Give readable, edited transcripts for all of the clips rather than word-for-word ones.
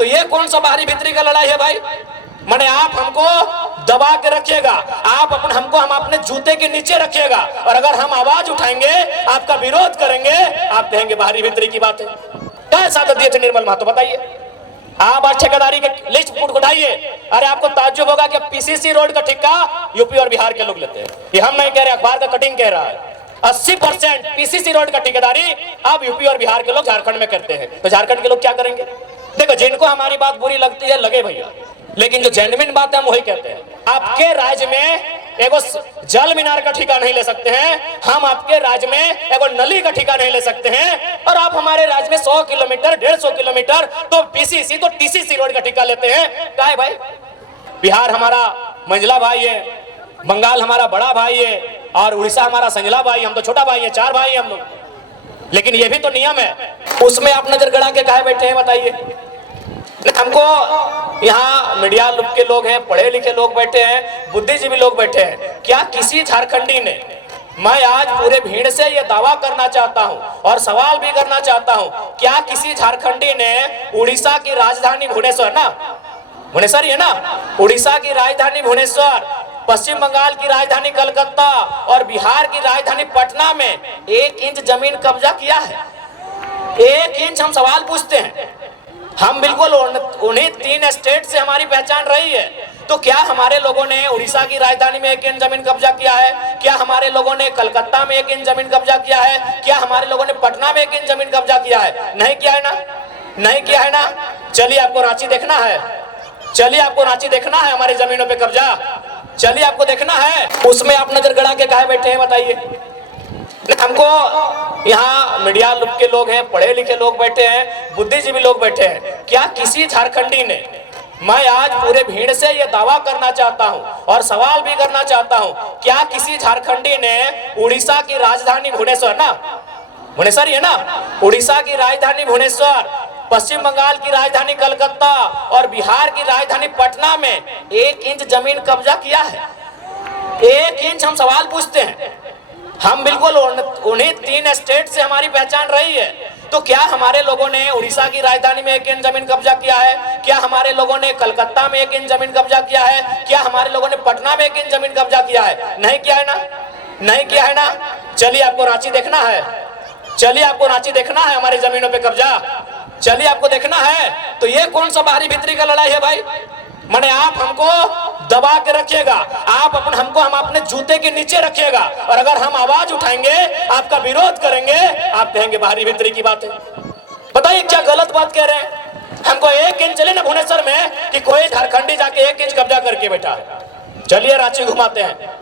तो ये कौन सा बाहरी भीतरी का लड़ाई है भाई? माने आप हमको दबा के रखिएगा, आप हम अपने जूते के नीचे रखिएगा, और अगर हम आवाज उठाएंगे, आपका विरोध करेंगे, आप कहेंगे बाहरी भीतरी की बात है। क्या सादत दिए थे निर्मल महतो, बताइए। आप आज ठेकेदारी के लिस्ट उठाइए, अरे आपको ताज्जुब होगा कि पीसीसी रोड का ठेका यूपी और बिहार के लोग लेते हैं। ये हम नहीं कह रहे, अखबार का कटिंग कह रहा है। 80% पीसीसी रोड का ठेकेदारी अब यूपी और बिहार के लोग झारखंड में करते हैं। तो झारखंड के लोग क्या करेंगे? देखो, जिनको हमारी बात बुरी लगती है लगे भैया, लेकिन जो जेन्युइन बात है हम वही कहते हैं। आपके राज्य में एगो जल मीनार का ठेका नहीं ले सकते हैं, हम आपके राज्य में एगो नली का ठेका नहीं ले सकते हैं, और आप हमारे राज्य में 100 किलोमीटर 150 किलोमीटर तो पीसीसी तो टीसीसी रोड का ठेका लेते हैं। क्या है भाई? बिहार हमारा मंझला भाई है, बंगाल हमारा बड़ा भाई है, और उड़ीसा हमारा संजला भाई, हम तो छोटा भाई है, 4 भाई हम लोग। लेकिन ये भी तो नियम है, उसमें आप नजर गड़ा के काहे बैठे हैं बताइए? हमको यहाँ मीडिया के लोग हैं, पढ़े लिखे लोग बैठे हैं, बुद्धिजीवी लोग बैठे हैं, क्या किसी झारखंडी ने, मैं आज पूरे भीड़ से ये दावा करना चाहता हूँ और सवाल भी करना चाहता हूँ, क्या किसी झारखंडी ने उड़ीसा की राजधानी भुवनेश्वर भुवनेश्वर है ना, उड़ीसा की राजधानी भुवनेश्वर, पश्चिम बंगाल की राजधानी कलकत्ता और बिहार की राजधानी पटना में 1 इंच जमीन कब्जा किया है? 1 इंच हम सवाल पूछते हैं। हम बिल्कुल उन्हीं 3 स्टेट से हमारी पहचान रही है, तो क्या हमारे लोगों ने उड़ीसा की राजधानी में 1 इंच जमीन कब्जा किया है? क्या हमारे लोगों ने कलकत्ता में 1 इंच जमीन कब्जा किया है? क्या हमारे लोगों ने पटना में 1 इंच जमीन कब्जा किया है? नहीं किया है ना, नहीं किया है ना। चलिए आपको रांची देखना है, चलिए आपको रांची देखना है, हमारी जमीनों पे कब्जा, चलिए आपको देखना है। उसमें आप नजर गड़ा के काहे बैठे हैं बताइए? हमको यहाँ मीडिया के लोग हैं, पढ़े लिखे लोग बैठे हैं, बुद्धिजीवी लोग बैठे हैं, क्या किसी झारखंडी ने, मैं आज पूरे भीड़ से ये दावा करना चाहता हूँ और सवाल भी करना चाहता हूँ, क्या किसी झारखंडी ने उड़ीसा की राजधानी भुवनेश्वर है ना, उड़ीसा की राजधानी भुवनेश्वर, पश्चिम बंगाल की राजधानी कलकत्ता और बिहार की राजधानी पटना में 1 इंच जमीन कब्जा किया है? 1 इंच हम सवाल पूछते हैं। हम बिल्कुल उन्हीं 3 स्टेट से हमारी पहचान रही है, तो क्या हमारे लोगों ने उड़ीसा की राजधानी में 1 इंच जमीन कब्जा किया है? क्या हमारे लोगों ने कलकत्ता में 1 इंच जमीन कब्जा किया है? क्या हमारे लोगों ने पटना में 1 इंच जमीन कब्जा किया है? नहीं किया है ना, नहीं किया है ना। चलिए आपको रांची देखना है, चलिए आपको रांची देखना है, हमारी जमीनों पे कब्जा, चलिए आपको देखना है। तो ये कौन सा बाहरी भीतरी का लड़ाई है भाई? माने आप हमको दबा के रखिएगा, आप हम अपने जूते के नीचे रखिएगा, और अगर हम आवाज उठाएंगे, आपका विरोध करेंगे, आप कहेंगे बाहरी भीतरी की बात है। बताइए क्या गलत बात कह रहे हैं? हमको 1 इंच चले ना भुवनेश्वर में कि कोई झारखंडी जाके 1 इंच कब्जा करके बैठा है। चलिए रांची घुमाते हैं,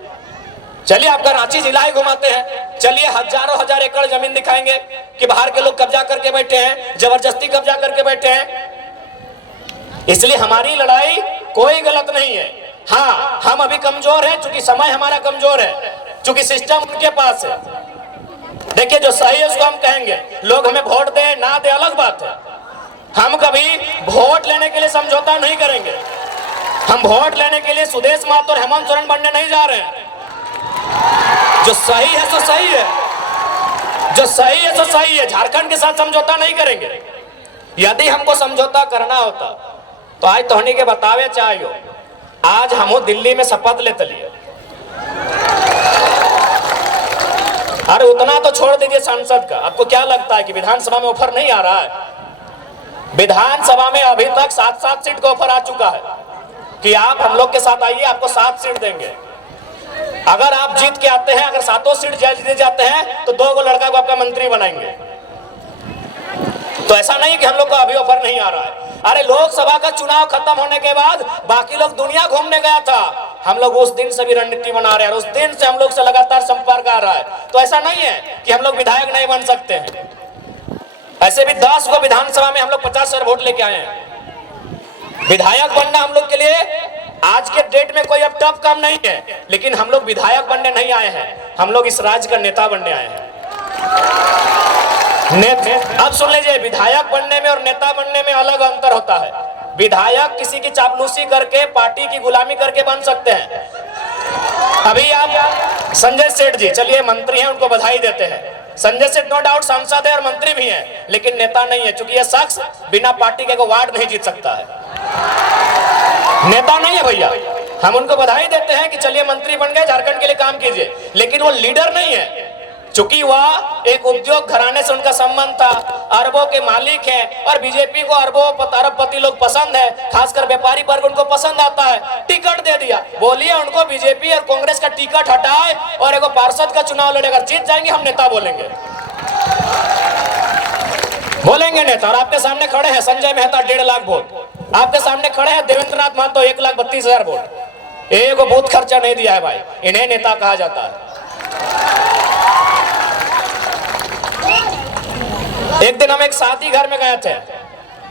चलिए आपका रांची जिला ही घुमाते हैं, चलिए हजारों हजार एकड़ जमीन दिखाएंगे कि बाहर के लोग कब्जा करके बैठे हैं, जबरदस्ती कब्जा करके बैठे हैं। इसलिए हमारी लड़ाई कोई गलत नहीं है। हाँ, हम अभी कमजोर हैं, चूंकि समय हमारा कमजोर है, चूंकि सिस्टम उनके पास है। देखिए, जो सही है उसको हम कहेंगे, लोग हमें वोट दे ना दे अलग बात है, हम कभी वोट लेने के लिए समझौता नहीं करेंगे। हम वोट लेने के लिए सुदेश महतो और हेमंत सोरेन बनने नहीं जा रहे हैं। जो सही है सो सही है, जो सही है सो सही है, झारखंड के साथ समझौता नहीं करेंगे। यदि हमको समझौता करना होता तो आज तोहनी के बतावे चाहिए, आज हम दिल्ली में शपथ लेते लिए। अरे उतना तो छोड़ दीजिए सांसद का, आपको क्या लगता है कि विधानसभा में ऑफर नहीं आ रहा है? विधानसभा में अभी तक 7-7 सीट का ऑफर आ चुका है कि आप हम लोग के साथ आइए, आपको 7 सीट देंगे। अगर आप जीत के आते हैं, अगर 7 सीट जीत जाते हैं तो 2 लड़का को आपका मंत्री बनाएंगे। तो ऐसा नहीं कि हम लोग को अभी ऑफर नहीं आ रहा है। अरे लोकसभा का चुनाव खत्म होने के बाद बाकी लोग दुनिया घूमने गया था, हम लोग उस दिन से भी रणनीति बना रहे हैं, उस दिन से हम लोग से लगातार संपर्क आ रहा है। तो ऐसा नहीं है कि हम लोग विधायक नहीं बन सकते हैं। ऐसे भी 10 को विधानसभा में हम लोग 50 वोट लेके आए हैं। विधायक बनना हम लोग के लिए आज के डेट में कोई अब टफ काम नहीं है, लेकिन हम लोग विधायक बनने नहीं आए हैं, हम लोग इस राज्य का नेता बनने आए हैं। अब सुन लीजिए, विधायक बनने में और नेता बनने में अलग अंतर होता है। विधायक किसी की चापलूसी करके, पार्टी की गुलामी करके बन सकते हैं। अभी आप संजय सेठ जी, चलिए मंत्री हैं, उनको बधाई देते हैं। संजय सेठ नो डाउट सांसद है और मंत्री भी है, लेकिन नेता नहीं है, क्योंकि यह शख्स बिना पार्टी के वार्ड नहीं जीत सकता है, नेता नहीं है भैया। हम उनको बधाई देते हैं कि चलिए मंत्री बन गए, झारखंड के लिए काम कीजिए, लेकिन वो लीडर नहीं है। चूंकि वह एक उद्योग घराने से उनका संबंध था, अरबों के मालिक हैं, और बीजेपी को अरबपति लोग पसंद है, खासकर व्यापारी वर्ग उनको पसंद आता है, टिकट दे दिया। बोलिए उनको बीजेपी और कांग्रेस का टिकट हटाए और एक पार्षद का चुनाव लड़े, अगर जीत जाएंगे हम नेता बोलेंगे, बोलेंगे नेता। और आपके सामने खड़े हैं संजय मेहता 1.5 लाख वोट, आपके सामने खड़े हैं देवेंद्रनाथ महतो 1,32,000 वोट, एक बूथ खर्चा नहीं दिया है भाई, इन्हें नेता कहा जाता है। एक दिन हम एक शादी घर में गए थे,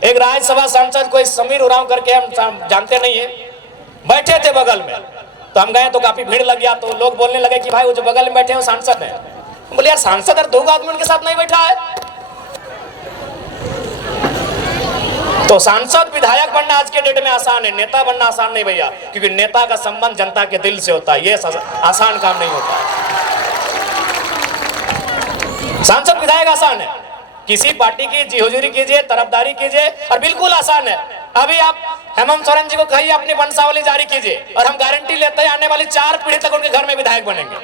एक राज्यसभा सांसद कोई समीर उरांव करके, हम जानते नहीं है, बैठे थे बगल में, तो हम गए तो काफी भीड़ लग गया, तो लोग बोलने लगे कि भाई वो जो बगल में बैठे हैं वो सांसद हैं। बोले यार सांसद और 2 आदमी उनके साथ नहीं बैठा है। तो सांसद विधायक बनना आज के डेट में आसान है, नेता बनना आसान नहीं भैया, क्योंकि नेता का संबंध जनता के दिल से होता है, ये आसान काम नहीं होता है। सांसद विधायक आसान है, किसी पार्टी की जी हुजूरी कीजिए, तरफदारी कीजिए, और बिल्कुल आसान है। अभी आप हेमंत सोरेन जी को कहिए अपनी वंशावली जारी कीजिए, और हम गारंटी लेते हैं आने वाली 4 पीढ़ी तक उनके घर में विधायक बनेंगे।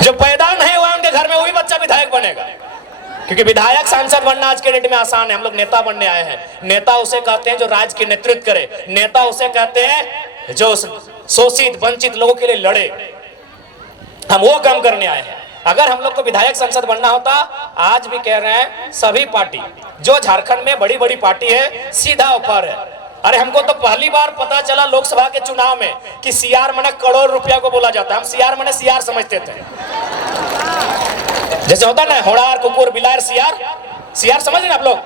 जो पैदा नहीं हुआ उनके घर में वही बच्चा विधायक बनेगा, क्योंकि विधायक सांसद बनना आज के डेट में आसान है। हम लोग नेता बनने आए हैं। नेता उसे कहते हैं जो राज्य की नेतृत्व करे, नेता उसे कहते हैं जो शोषित वंचित लोगों के लिए लड़े। हम वो काम करने आए हैं। अगर हम लोग को विधायक संसद बनना होता, आज भी कह रहे हैं सभी पार्टी जो झारखंड में बड़ी बड़ी पार्टी है सीधा ऊपर है। अरे हमको तो पहली बार पता चला लोकसभा के चुनाव में कि सीआर माने करोड़ रुपया को बोला जाता है। हम सीआर माने सीआर समझते थे, जैसे होता ना होड़ार कुकुर बिलार सीआर समझ रहे आप लोग।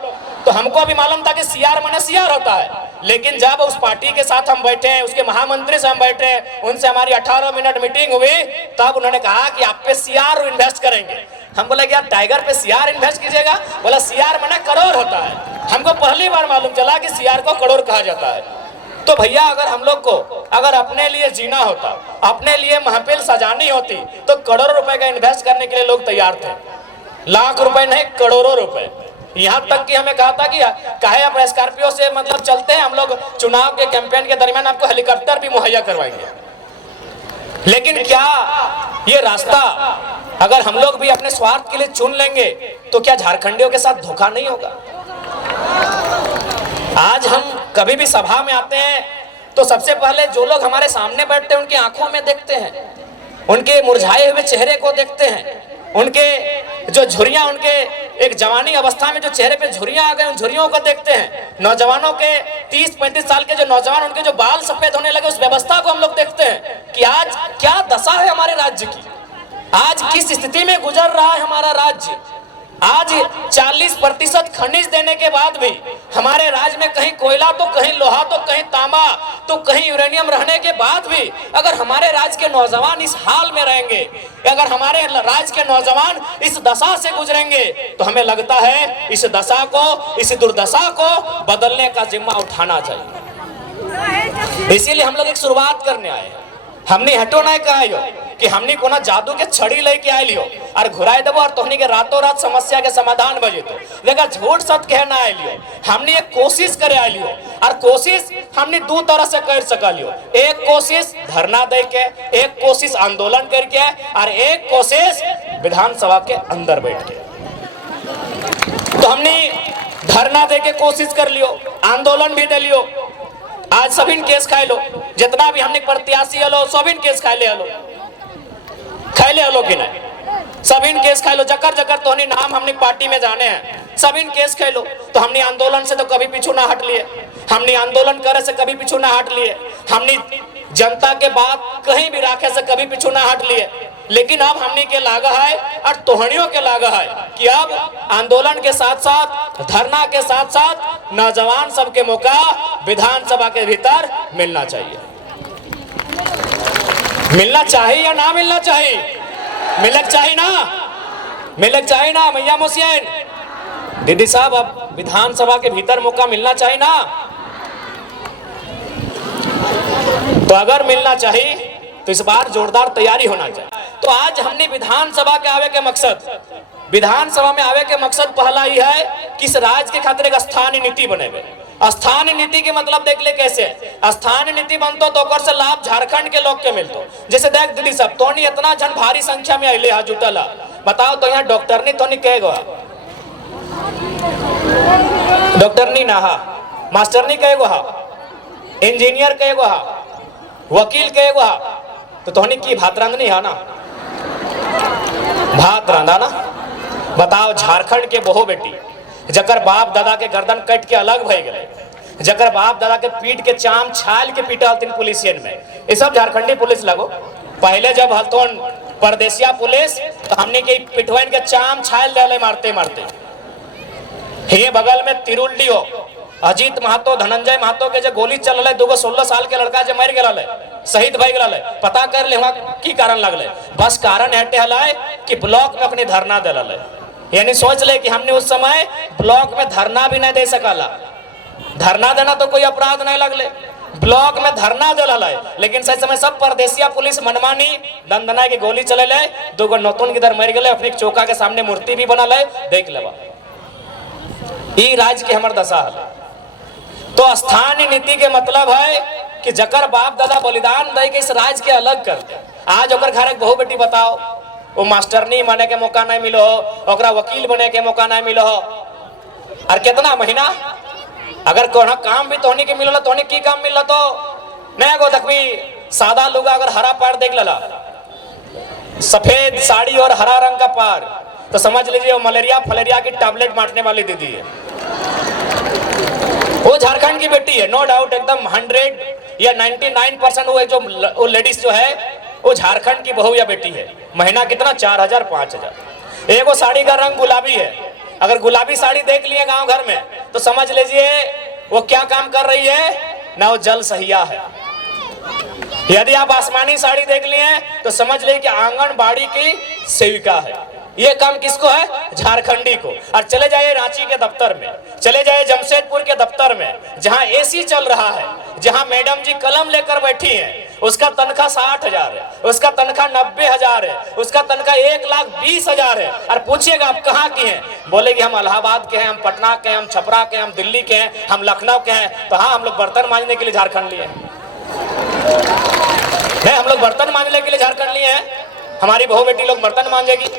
तो हमको अभी मालूम था कि सीआर माने सीआर होता है, लेकिन जब उस पार्टी के साथ हम बैठे हैं, उसके महामंत्री से हम बैठे हैं, उनसे हमारी 18 मिनट मीटिंग हुई, तब उन्होंने कहा कि आप पे सीआर इन्वेस्ट करेंगे। हम बोले यार टाइगर पे सीआर इन्वेस्ट कीजिएगा? बोला सीआर माने करोड़ होता है। हमको पहली बार मालूम चला कि सीआर को करोड़ कहा जाता है। तो भैया अगर हम लोग को अगर अपने लिए जीना होता, अपने लिए महफिल सजानी होती, तो करोड़ों रुपए का इन्वेस्ट करने के लिए लोग तैयार थे। लाख रुपए नहीं, करोड़ों रुपए। यहाँ तक कि हमें कहा था कि काहे आप स्कॉर्पियो से मतलब चलते हैं, हम लोग चुनाव के कैंपेन के दरमियान आपको हेलीकॉप्टर भी मुहैया करवाएंगे। लेकिन क्या ये रास्ता अगर हम लोग भी अपने स्वार्थ के लिए चुन लेंगे, तो क्या झारखंडियों के साथ धोखा नहीं होगा? आज हम कभी भी सभा में आते हैं तो सबसे पहले जो लोग हमारे सामने बैठते हैं उनकी आंखों में देखते हैं, उनके मुरझाए हुए चेहरे को देखते हैं, उनके जो झुर्रियां, उनके एक जवानी अवस्था में जो चेहरे पे झुर्रियां आ गए, उन झुर्रियों को देखते हैं। नौजवानों के 30-35 साल के जो नौजवान, उनके जो बाल सफेद होने लगे, उस व्यवस्था को हम लोग देखते हैं कि आज क्या दशा है हमारे राज्य की, आज किस स्थिति में गुजर रहा है हमारा राज्य। आज 40% खनिज देने के बाद भी हमारे राज्य में कहीं कोयला तो कहीं लोहा तो कहीं तांबा तो कहीं यूरेनियम रहने के बाद भी अगर हमारे राज्य के नौजवान इस हाल में रहेंगे, अगर हमारे राज्य के नौजवान इस दशा से गुजरेंगे, तो हमें लगता है इस दशा को, इस दुर्दशा को बदलने का जिम्मा उठाना चाहिए। इसीलिए हम लोग एक शुरुआत करने आए हैं। हमने हटो नहीं कहा कि हमने कोना जादू के छड़ी लेके आए लियो और घुराए देबो और तोहनी के रातों रात समस्या के समाधान बजे तो लेकिन झूठ सच कहना आए लियो। हमने एक कोशिश करे आए लियो, और कोशिश हमने 2 तरह से कर सका लियो। एक कोशिश धरना दे के, एक कोशिश आंदोलन करके, और एक कोशिश विधानसभा के अंदर बैठ के। तो हमने धरना दे के कोशिश कर लियो, आंदोलन भी दे लियो। आज सभी केस खाए लो, जितना भी हमने प्रत्याशी हलो सभी केस खाए ले हलो, कि नहीं सभी केस खाए लो। जकर जकर तो नाम हमने पार्टी में जाने हैं, सभी केस खाए लो। तो हमने आंदोलन से तो कभी पीछू ना हट लिए, हमने आंदोलन करे से कभी पीछू ना हट लिए, हमने जनता के बात कहीं भी राखे से कभी पीछू ना हट लिए। लेकिन अब हमने के लागा है और तोहनियों के लागा है कि अब आंदोलन के साथ साथ, धरना के साथ साथ नौजवान सबके मौका विधानसभा के भीतर मिलना चाहिए। मिलना चाहिए या ना मिलना चाहिए? मिलक चाहिए ना, मिलक चाहिए ना मैया मुसियन दीदी साहब, अब विधानसभा के भीतर मौका मिलना चाहिए ना। तो अगर मिलना चाहिए तो इस बार जोरदार तैयारी होना चाहिए। तो आज हमने विधानसभा के आवे के मकसद, विधानसभा में आवे के मकसद पहला ही है कि इस राज्य के खातिर एक स्थानीय नीति बनेवे। स्थानीय नीति के मतलब देख ले कैसे स्थानीय नीति बनतो तो ओकर से लाभ झारखंड के लोग के मिलतो। जैसे देख दीदी सब तो नहीं इतना जन भारी संख्या में अले जुटल, बताओ तो यहाँ डॉक्टर नहीं तो नहीं कहेगा, डॉक्टर नहीं ना हा, मास्टर नहीं कहेगो हा, इंजीनियर कहेगो हा, वकील कहेगो हा, तो तोहनी की भात रांधनी है ना, भात रांधा ना। बताओ झारखंड के बहु बेटी जकर बाप दादा के गर्दन कट के अलग भय गए, जकर बाप दादा के पीठ के चाम छाल के पीटा तीन पुलिसियन में, ये सब झारखंडी पुलिस लगो। पहले जब हलतोन परदेसिया पुलिस तो हमने के पिटवाइन के चाम छाल डाले मारते मारते। ये बगल में तिरुल्डी हो अजीत महतो धनंजय महतो के जो गोली चल रहा है, 16 साल के लड़का जो मर गया शहीद भई गया, पता कर ले वहाँ की कारण लगल, बस कारण हटे हलाय कि ब्लॉक में अपनी धरना दिल। यानी सोच ले कि हमने उस समय ब्लॉक में धरना भी नहीं दे सकला, धरना देना तो कोई अपराध नहीं लगले, ब्लॉक में धरना दिल। लेकिन सही समय सब परदेसिया पुलिस मनमानी दंदना की गोली चले ले, 2 नौतुन किधर मर गए, अपनी चौका के सामने मूर्ति भी बना ले, देख लेवा ई राज्य के हमर दशा है। तो स्थानीय नीति के मतलब है कि जकर बाप दादा बलिदान दे के इस राज्य के अलग कर दे। आज ओकर घर एक बहु बेटी बताओ, वो मास्टरनी बने के मौका नहीं मिलो हो, ओकरा वकील बने के मौका नहीं मिलो हो, और कितना महीना अगर कोनो काम भी तोहनी के मिलो तोहनी की काम मिल तो नहीं गो देखबी सादा लोग अगर हरा पार देख लला, सफेद साड़ी और हरा रंग का पार, तो समझ लीजिए वो मलेरिया फलेरिया की टैबलेट बांटने वाली दीदी है। वो झारखंड की बेटी है, नो डाउट, एकदम 100 या 99% वो लेडीज जो है वो झारखंड की बहू या बेटी है। महीना कितना 4000 5000। एक वो साड़ी का रंग गुलाबी है, अगर गुलाबी साड़ी देख लिए गांव घर में तो समझ लीजिए वो क्या काम कर रही है ना, वो जल सहिया है। यदि आप आसमानी साड़ी देख लिए तो समझ लीजिए कि आंगनबाड़ी की सेविका है। ये काम किसको है? झारखंडी को। और चले जाइए रांची के दफ्तर में, चले जाइए जमशेदपुर के दफ्तर में, जहां एसी चल रहा है, जहां मैडम जी कलम लेकर बैठी हैं, उसका तनख्वाह 60,000 है, उसका तनख्वाह 90,000 है, उसका तनख्वाह 1,20,000 है। और पूछिएगा आप कहाँ की हैं, बोलेगी हम इलाहाबाद के हैं, हम पटना के हैं, हम छपरा के हैं, हम दिल्ली के हैं, हम लखनऊ के हैं। तो हाँ, हम लोग बर्तन मांजने के लिए झारखंड लिए नहीं, हम लोग बर्तन मांजने के लिए झारखंड लिए हैं। हमारी बहू बेटी लोग बर्तन मांजेगी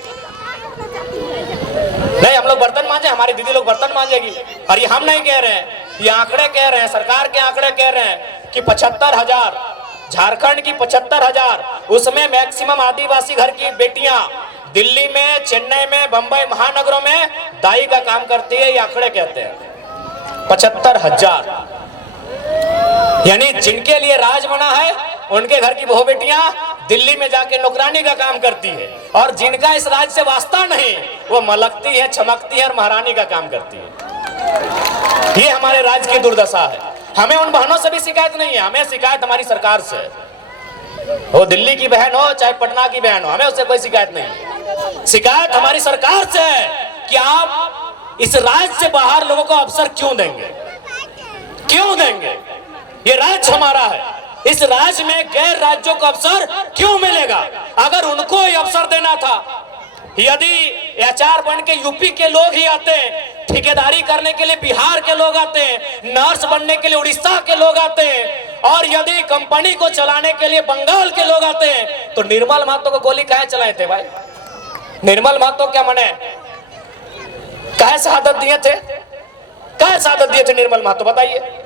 नहीं, हम लोग बर्तन मांजे, हमारी दीदी लोग बर्तन मांजेगी। और ये हम नहीं कह रहे हैं, ये आंकड़े कह रहे हैं, सरकार के आंकड़े कह रहे हैं कि 75,000 झारखंड की 75,000, उसमें मैक्सिमम आदिवासी घर की बेटियां दिल्ली में, चेन्नई में, बंबई महानगरों में दाई का काम करती है। ये आंकड़े कहते हैं 75,000। यानी जिनके लिए राज बना है उनके घर की बहू बेटियां दिल्ली में जाके नौकरानी का काम करती है, और जिनका इस राज्य से वास्ता नहीं वो मलकती है, चमकती है और महारानी का काम करती है। ये हमारे राज्य की दुर्दशा है। हमें उन बहनों से भी शिकायत नहीं है, हमें शिकायत हमारी सरकार से। वो दिल्ली की बहन हो चाहे पटना की बहन हो, हमें उससे कोई शिकायत नहीं। शिकायत हमारी सरकार से है कि आप इस राज्य से बाहर लोगों को अवसर क्यों देंगे, क्यों देंगे? ये राज्य हमारा है, इस राज्य में गैर राज्यों को अवसर क्यों मिलेगा? अगर उनको ही अवसर देना था, यदि एचआर बन के यूपी के लोग ही आते, ठेकेदारी करने के लिए बिहार के लोग आते, नर्स बनने के लिए उड़ीसा के लोग आते, और यदि कंपनी को चलाने के लिए बंगाल के लोग आते, तो निर्मल महतो को गोली काहे चलाए थे भाई? निर्मल महतो क्या मने काहे शहादत दिए थे? काहे शहादत दिए थे निर्मल महतो, बताइए।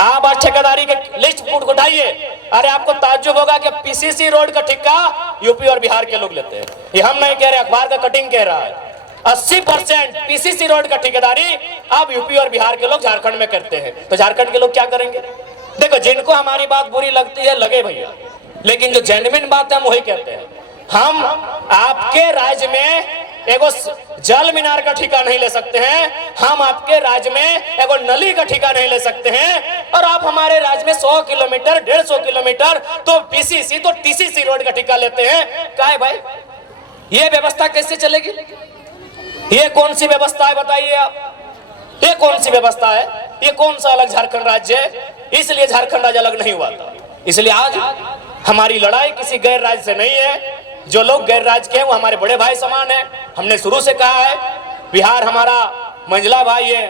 आप आज ठेकेदारी के लिस्ट उठाइए, अरे आपको ताज्जुब होगा कि पीसीसी रोड का ठेका यूपी और बिहार के लोग लेते हैं। ये हम नहीं कह रहे, अखबार का कटिंग कह रहा है। 80% पीसीसी रोड का ठेकेदारी अब यूपी और बिहार के लोग झारखंड में करते हैं। तो झारखंड के लोग क्या करेंगे? देखो, जिनको हमारी बात बुरी लगती है लगे भैया, लेकिन जो जेन्युइन बात है हम वही कहते हैं। हम आपके राज्य में एगो जल मीनार का ठेका नहीं ले सकते हैं, हम आपके राज्य में एगो नली का ठेका नहीं ले सकते हैं, और आप हमारे राज्य में 100 किलोमीटर 150 किलोमीटर तो पीसीसी तो टीसीसी रोड का ठेका लेते हैं। काय भाई, ये व्यवस्था कैसे चलेगी? ये कौन सी व्यवस्था है बताइए आप? ये कौन सी व्यवस्था है? ये कौन सा अलग झारखंड राज्य है? इसलिए झारखंड राज्य अलग नहीं हुआ था। इसलिए आज हमारी लड़ाई किसी गैर राज्य से नहीं है, जो लोग गैर राज्य के हैं वो हमारे बड़े भाई समान है। हमने शुरू से कहा है, बिहार हमारा मंझला भाई है,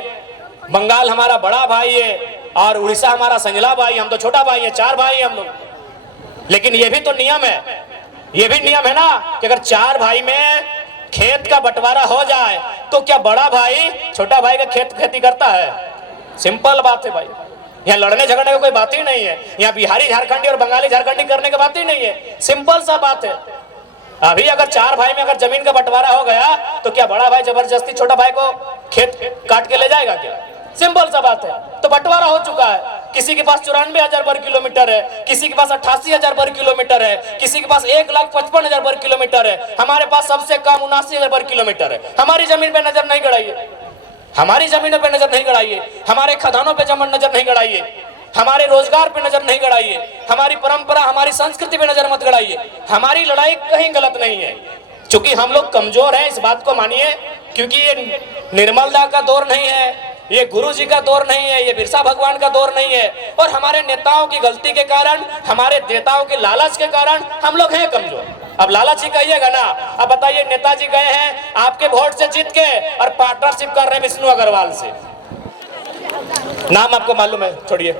बंगाल हमारा बड़ा भाई है और उड़ीसा हमारा संजला भाई, हम तो छोटा भाई है, 4 भाई हैं हम लोग। लेकिन ये भी तो नियम है, ये भी नियम है ना कि अगर 4 भाई में खेत का बंटवारा हो जाए तो क्या बड़ा भाई छोटा भाई का खेती करता है? सिंपल बात है भाई, यहाँ लड़ने झगड़ने की कोई बात ही नहीं है, यहाँ बिहारी झारखंडी और बंगाली झारखंडी करने की बात ही नहीं है, सिंपल सा बात है। अभी अगर 4 भाई में अगर जमीन का बंटवारा हो गया तो क्या बड़ा भाई जबरदस्ती छोटा भाई को खेत काट के ले जाएगा क्या? सिंपल सा बात है। तो बंटवारा हो चुका है, किसी के पास 94,000 वर्ग किलोमीटर है, किसी के पास 88,000 वर्ग किलोमीटर है, किसी के पास 1,55,000 वर्ग किलोमीटर है, हमारे पास सबसे कम 79,000 वर्ग किलोमीटर है। हमारी जमीन पे नजर नहीं गड़ाइए, हमारी जमीनों पे नजर नहीं गड़ाइए, हमारे खदानों पे नजर नहीं गड़ाइए, हमारे रोजगार पे नजर नहीं गड़ाइए, हमारी परंपरा हमारी संस्कृति पे नजर मत गड़ाइए। हमारी लड़ाई कहीं गलत नहीं है, क्योंकि हम लोग कमजोर हैं, इस बात को मानिए। क्योंकि ये निर्मलदा का दौर नहीं है, ये गुरु जी का दौर नहीं है, ये बिरसा भगवान का दौर नहीं है, और हमारे नेताओं की गलती के कारण, हमारे नेताओं के लालच के कारण हम लोग हैं कमजोर। अब लालच ही कहिएगा ना। अब बताइए, नेताजी गए हैं आपके वोट से जीत के और पार्टनरशिप कर रहे हैं विष्णु अग्रवाल से, नाम आपको मालूम है, छोड़िए।